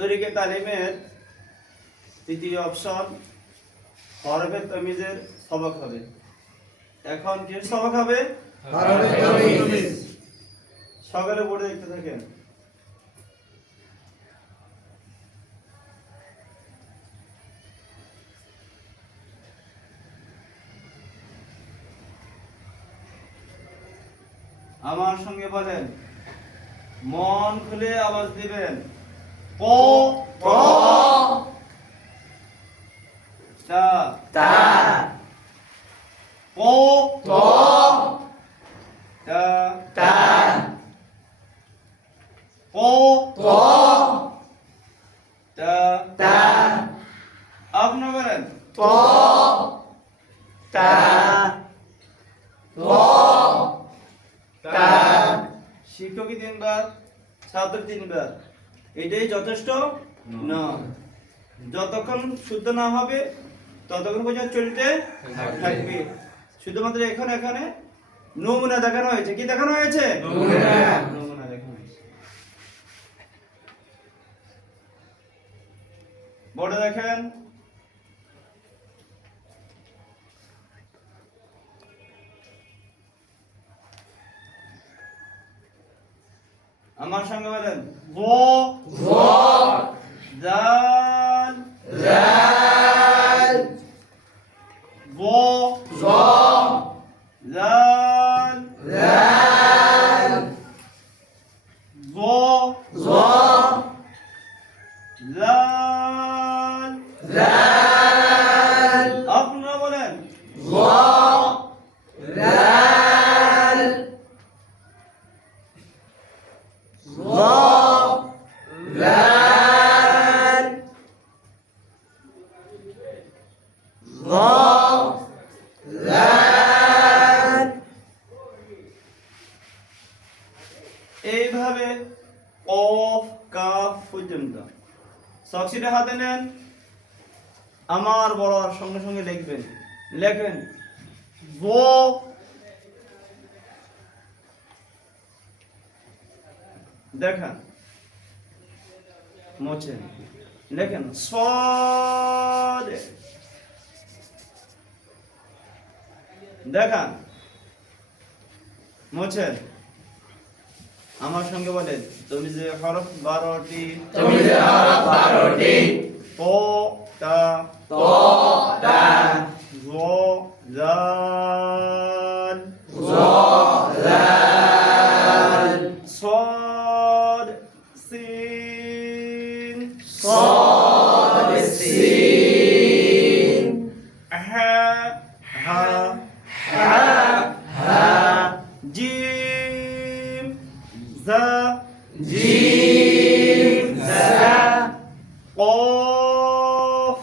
তরিকে তালিমের তৃতীয় অপশন হরফে তামিজের সবক হবে। এখন কি সবক হবে? হরফে তামিজ। সকালে বোর্ডে দেখতে থাকেন। আমার সঙ্গে বলেন, মন খুলে আওয়াজ দিবেন। ক ক তা তা ক ক তা তা ক ক তা তা আপনি বলেন ক তা ক তা। শিক্ষকই তিনবার, ছাত্র তিনবার, এটাই যথেষ্ট না। যতক্ষণ শুদ্ধ না হবে ততক্ষণ পর্যন্ত চলতে থাকবে। শুধুমাত্র এখানে এখানে নমুনা দেখানো হয়েছে। কি দেখানো হয়েছে? নমুনা দেখানো হয়েছে। বোর্ডে দেখেন। আমার সঙ্গে বলেন, গ গ জাল জাল গ গ জাল জাল গ গ জাল জাল আপনারা বলেন গ জাল গ জাল গ জাল। এইভাবে কফ কাফ পর্যন্ত সক্সিটা হাতে নেন। আমার বলার সঙ্গে সঙ্গে লিখবেন। লেখেন গ দেখান, মোছেন। লেখেন সদ দেখান, মোছেন। আমার সঙ্গে বলেন, তুমি যে হরফ 12টি, তুমি যে হরফ 12টি, ক তা ক তা গ জাল জ জাল صاد سين صاد سين ها ها ها ها جيم زا جيم زا قاف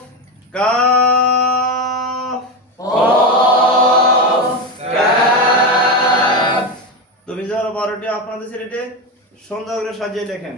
كاف قاف كاف। তুমি যারা 12টি আপনাদের সিলেটে সুন্দর করে সাজিয়ে লেখেন।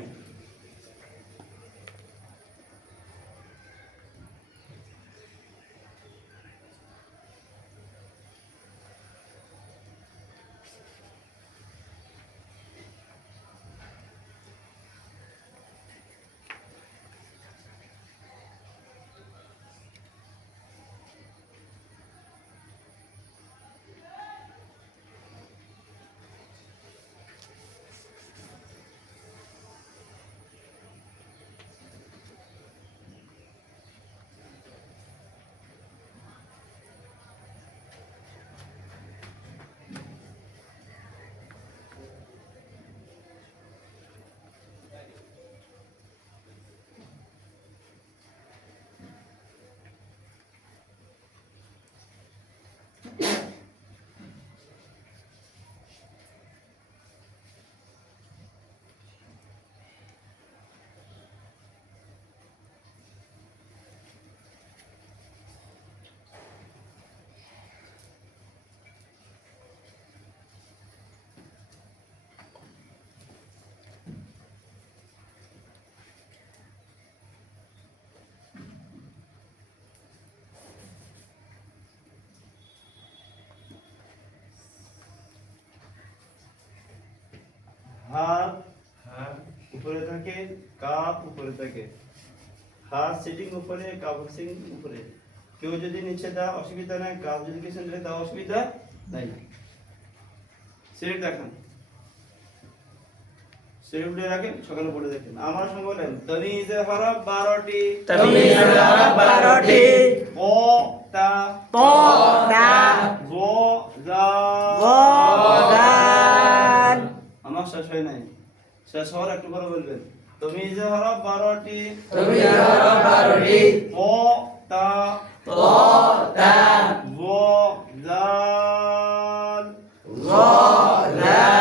হাত উপরে থাকে, কাপ উপরে থাকে। হাত সিটিং উপরে, কাপ সিটিং উপরে। কেউ যদি নিচে দাও অসুবিধা নাই, কাপ যদি কিছু নিলে দাও অসুবিধা নাই। সিট দেখান, সিট উঠে রাখেন, সকালে পড়ে দেখেন। আমার সঙ্গে বলেন তামিজে হরফ 12টি। তামিজে হরফ 12টি। ক তা ক তা জ জা গ দাল। আমার শেষ হয় নাই, শেষ হওয়ার একটু পরে বলবেন তামিজে হরফ 12টি। তামিজে হরফ 12টি। ক তা ক তা জ জাল গ দাল।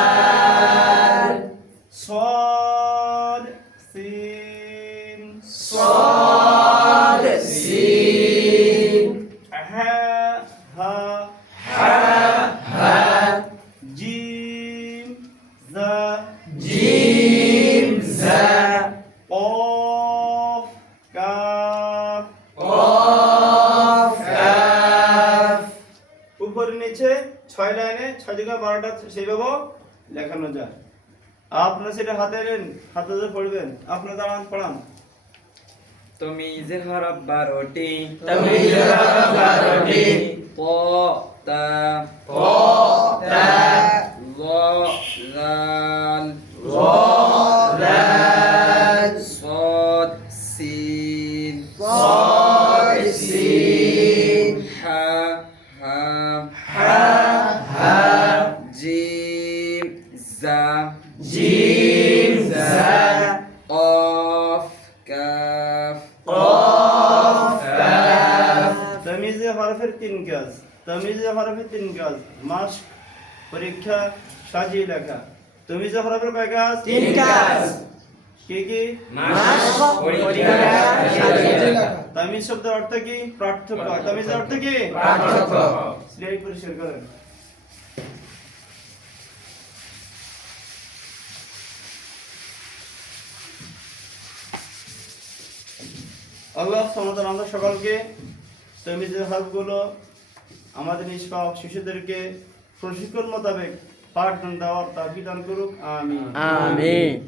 صاد سين صاد سين ها ها ها ها جيم ذا جيم زا قاف كاف قاف كاف। উপরে নিচে 6 লাইনে 6 জায়গা 12টা সেইভাবে লেখানো যায়। আপনারা সেটা হাতে নেন, হাতে ধরে পড়বেন। আপনারা দাঁড়ান, পড়ান। তামিজে হরফ 12টি। তামিজে হরফ 12টি। ক তা ক তা জ জাল গ দাল। صاد سين صاد سين হা হা হা হা জিম জা জিম জা قاف كاف قاف كاف। তামিজে হরফের 3 কাজ। তামিজে হরফের 3 কাজ। মাস্ক, পরীক্ষা, সাজিয়ে লেখা। তামিজে হরফের কয় কাজ? 3 কাজ। কি কি? মাস্ক, পরীক্ষা, সাজিয়ে লেখা। তামিজ শব্দের অর্থ কি? পার্থক্য। তামিজের অর্থ কি? পার্থক্য। স্লাইড পরিষ্কার করেন। আল্লাহ সুবহানাহু ওয়া তাআলা আমাদের সকলকে তামিজের হরফগুলো আমাদের নিষ্পাপ শিশুদেরকে প্রশিক্ষণ মোতাবেক পাঠ দেওয়ার তৌফিক দান করুক। আমিন। আমিন।